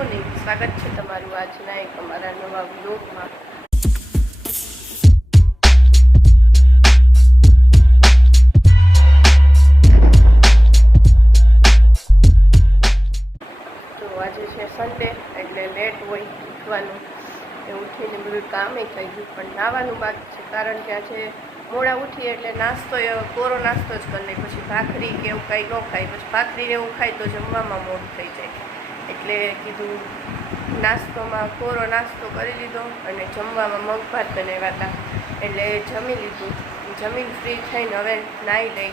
Morning, સ્વાગત છે તમારું આજના એક અમારા નવા વ્લોગમાં। તો આજે છે સન્ડે એટલે લેટ હોય ઉઠવાનું, એ ઉઠીને બધું કામે થઈ ગયું, પણ નાવાનું બાકી છે કારણ કે આજે મોડા ઉઠીએ એટલે નાસ્તો કોરો નાસ્તો જ કરી લઈએ, પછી ભાખરી કે એવું કાંઈ ન ખાય, પછી ભાખરી એવું ખાય તો જમવામાં મોડું થઈ જાય, એટલે કીધું નાસ્તોમાં કોરો નાસ્તો કરી લીધો અને જમવામાં મગ ભાત બનાવ્યા હતા, એટલે જમી લીધું। જમીન ફ્રી થઈને હવે નાહી લઈ,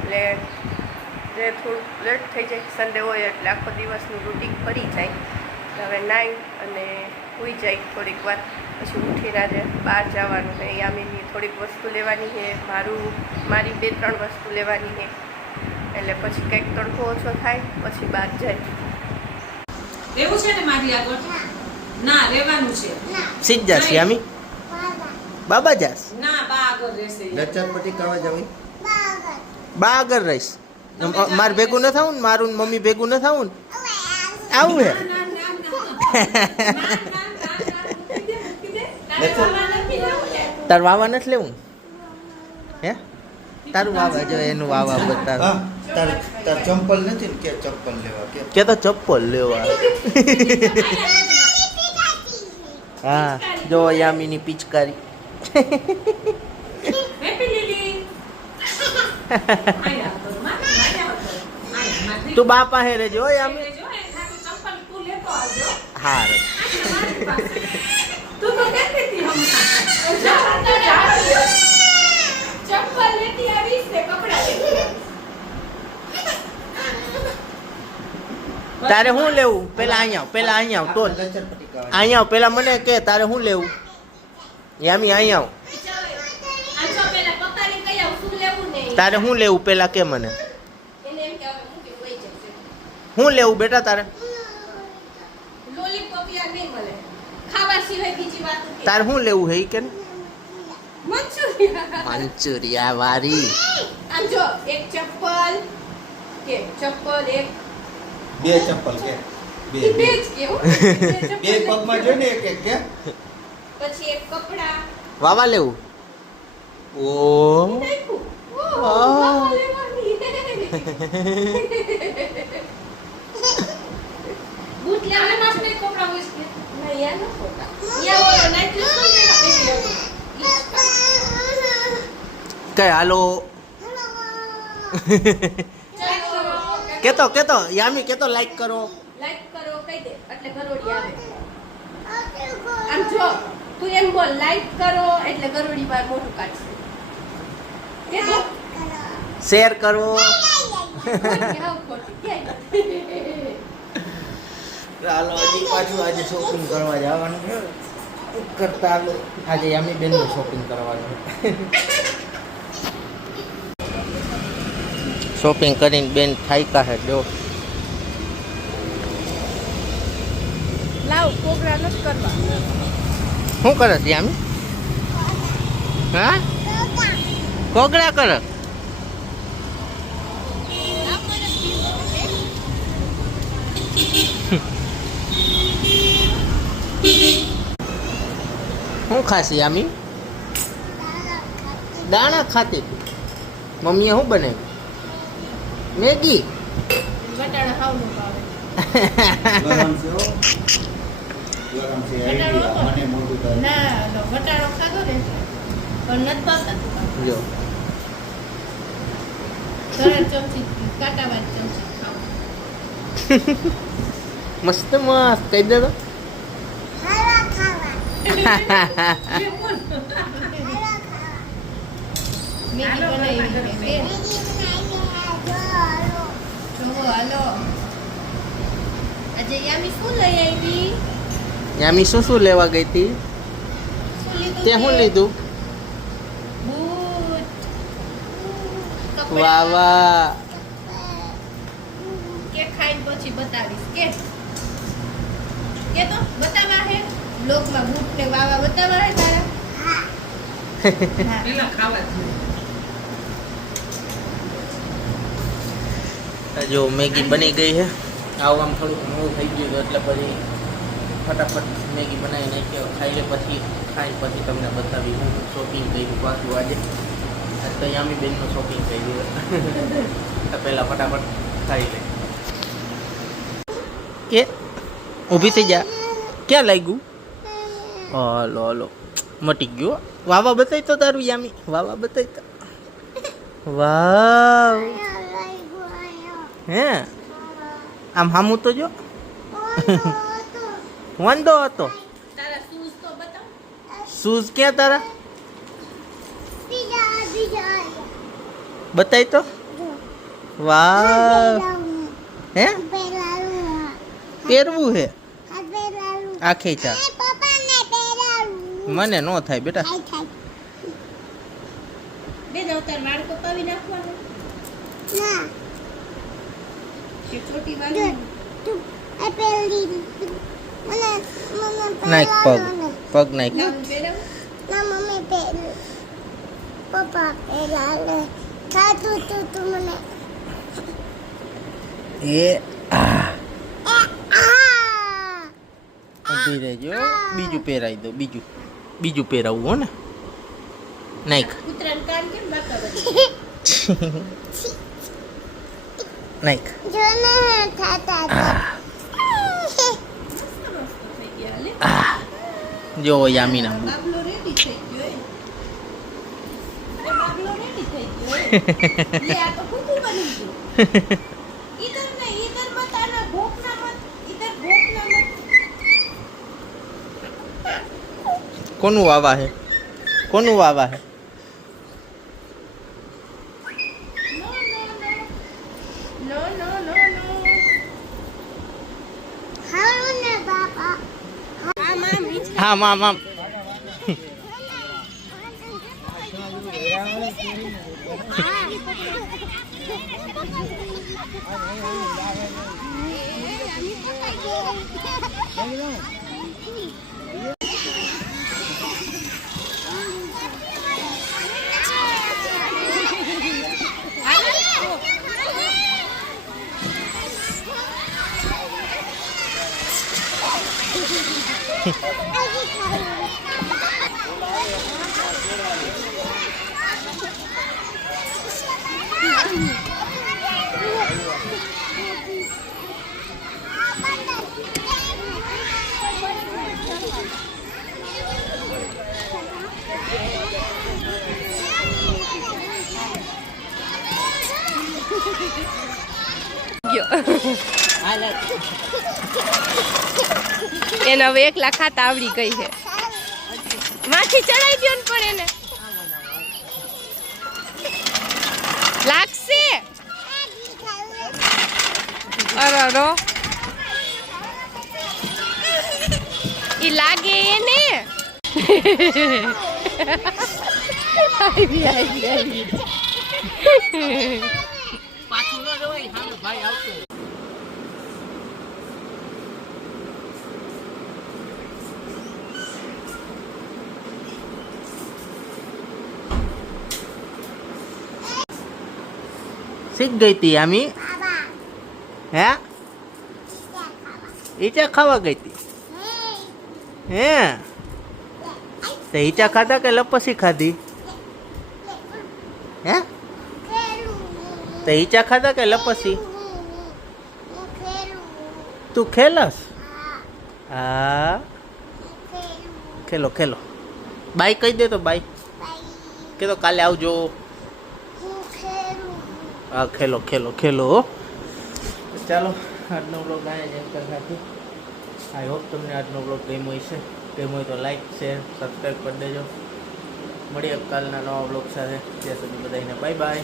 એટલે જે થોડુંક લેટ થઈ જાય, સન્ડે હોય એટલે આખો દિવસનું રૂટીન ફરી જાય, હવે નાહી અને સૂઈ જાય થોડીક વાર, પછી ઉઠીને આજે બહાર જવાનું છે, યામીની થોડીક વસ્તુ લેવાની છે, મારી 2-3 વસ્તુ લેવાની છે, એટલે પછી કંઈક તડકો ઓછો થાય પછી બહાર જાય। એવું છે ને મારી આગળ ના રહેવાનું છે, સીધ જાસ યામી બાબા જાસ ના બા આગળ રહેશે લચરપટ્ટી કરવા જવી બા આગળ રહીશ, માર ભેગું ન થાવું ને, મારું ને મમ્મી ભેગું ન થાવું ને, આવું હે તાર વાવા નથી લેવું હે, તારું વાવા જો એનું વાવા બતાવ, તાર ચંપલ નથી ને કે ચપ્પલ લેવા કે તો ચપ્પલ લેવા હા જો યામીની પિચકારી તું બા પાસે રહેજો યામી, હા રે તું તો કહેતી હતી ચપ્પલ લેતી આવીશ ને કપડા લેતી આવીશ। તારે શું લેવું પેલા અહીંયા આવ તો અહીંયા આવ, પેલા મને કે તારે શું લેવું યામી, અહીંયા આવ, તારે શું લેવું પેલા કે મને શું લેવું બેટા તારે, તારે શું લેવું હે કે મંચુરિયા વારી આમ જો એક ચપ્પલ એક બે ચપ્પલ કે બે બે જ કેવું બે પગમાં જોઈને એક કે પછી એક કપડા વાવા લેવું ઓ બૂટ લેવાના આપણે કપડા હોય છે ના યાર ન ફોટા યા ઓલો નાઈટ ડ્રેસ કોણ લેવા પેલી કઈ હાલો કેતો યામી કેતો લાઈક કરો કહી દે એટલે ગરોડી આવે। આમ જો તું એમ બોલ લાઈક કરો એટલે ગરોડી બાર મોઢું કાઢશે કે તો શેર કરો હાલો હજી પાછું આજે શોપિંગ કરવા જવાનું છે, કરતા હાલો આજે યામી બેનનું શોપિંગ કરવાનું શોપિંગ કરીને બેન થાયકા હે જો લાવ કોગરા નથી કરવા શું કરે છે યામી, હા કોગળા કરે શું ખાસી યામી, દાણા ખાતી મમ્મીએ શું બનાવ્યું મેગી વટાણા હાવ નો ભાવે ગરમ છે હો, ગરમ છે મને મોટું થાય ના નો વટાણો ખાધો ને પણ નથી ભાવતા જો ઘરે ચમચી કાંટાવાળી ચમચી ખાવ મસ્ત કહી દે તો મેગી બનાવી બેન હાલો આજે યામી શું લઈ આવી, યામી શું લેવા ગઈ હતી, તે શું લીધું, બૂટ વાહ વાહ કે ખાઈને પછી બતાવીશ કે તો બતાવા હે બ્લોગમાં બૂટ ને વાવા બતાવા હે તારા હા પેલા ખાવા જો મેગી બની ગઈ है, આવું આમ થોડુંક મોડું થઈ ગયું હતું એટલે પછી ફટાફટ મેગી બનાવી નાખી ખાઈ લે પછી તમને બતાવી હું શોપિંગ કર્યું પાછું આજે તો યામી બેનનું શોપિંગ કર્યું તો પહેલાં ફટાફટ ખાઈ લે એ ઊભી થઈ જા ક્યાં લાગ્યું હલો હલો મટી ગયો વાવા બતાવી તો તારું યામી વાવા બતાવી તો વાવ હે આમ હામું તો જો વાંધો હતો તારા શૂઝ તો બતાવ. શૂઝ ક્યાં તારા બતાવી તો વાવ હે પહેરવું હે આખે ચા મને નો થાય બેટા બે જાવ તાર વાળ કપાવી નાખવાનું કે ચોટી વાળી નાખ પગ પગ નાખ ગાઉન પહેરાવું. એ ઊભી રહેજો બીજું પહેરાવી દો બીજું પહેરાવું હો ને નાખ કૂતરાનું કાન કેમ બાકા બધું? નાખ મસ્ત મસ્ત થઈ ગયા લે. જો યામીના બૂટ બાબલો રેડી થઈ ગયો એ. અરે બાબલો રેડી થઈ ગયો એ. લે આ તો કુકુ બની ગયું. ઈધર ને ઈધર મત આના ભોક ના મત ઈધર ભોક ના મત. કોનું વાવા હે નો નો નો નો આમ આમ આમ એને હવે એકલા ખાતા આવડી ગઈ છે માથી ચડાઈ દો ને પણ એને લાગશે અરરો ઈ લાગે એને આવી પાછું ન જવાય સામે ભાઈ આવતો શીખ ગઈ તી આમી હે ઈચા ખાવા ગઈ તી હે તો ઈચા ખાધા કે લપસી ખાધી હે તો ઈચા ખાધા કે લપસી તું ખેલસ હા ખેલો ખેલો બાય કહી દે તો બાય કે તો કાલે આવજો હા ખેલો ખેલો ખેલો ચાલો આજનો બ્લોગ અહીંયા જ એન્ડ કરી નાખીએ આઈ હોપ તમને આજનો બ્લોગ ગમ્યો હશે ગમ્યો હોય તો લાઈક શેર સબસ્ક્રાઈબ કરી દેજો મળીએ કાલના નવા બ્લોગ સાથે ત્યાં સુધી બધાને બાય બાય